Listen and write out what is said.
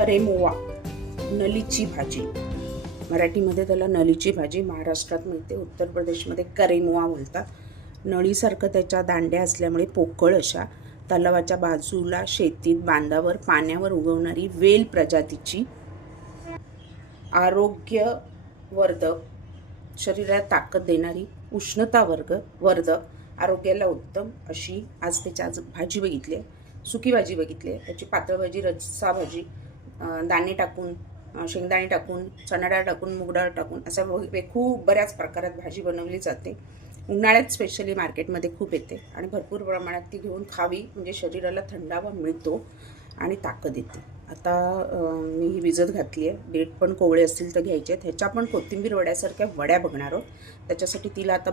करेमोवा, नलीची भाजी. मराठीमध्ये त्याला नलीची भाजी, महाराष्ट्रात मिळते, उत्तर प्रदेशमध्ये करेमोवा बोलतात. नळीसारखं त्याच्या दांड्या असल्यामुळे पोकळ अशा तलावाच्या बाजूला शेतीत बांधावर पाण्यावर उगवणारी वेल प्रजातीची, आरोग्यवर्धक, शरीराला ताकद देणारी, वर्धक, आरोग्याला उत्तम अशी आज भाजी बघितली आहे. सुकी भाजी बघितली आहे. त्याची पातळ भाजी, रस्सा भाजी, दाणे टाकून, शेंगदाणे टाकून, चणा डाळ टाकून, मूग डाळ टाकून अशा खूप बऱ्याच प्रकारात भाजी बनवली जाते. उन्हाळ्यात स्पेशली मार्केटमध्ये खूप येते आणि भरपूर प्रमाणात ती घेऊन खावी म्हणजे शरीराला थंडावा मिळतो आणि ताकद येते. आता मी ही भिजत घातली आहे. देठ पण कोवळे असतील तर घ्यायचे आहेत. ह्याच्या पण कोथिंबीर वड्यासारख्या वड्या बघणार आहोत. त्याच्यासाठी तिला आता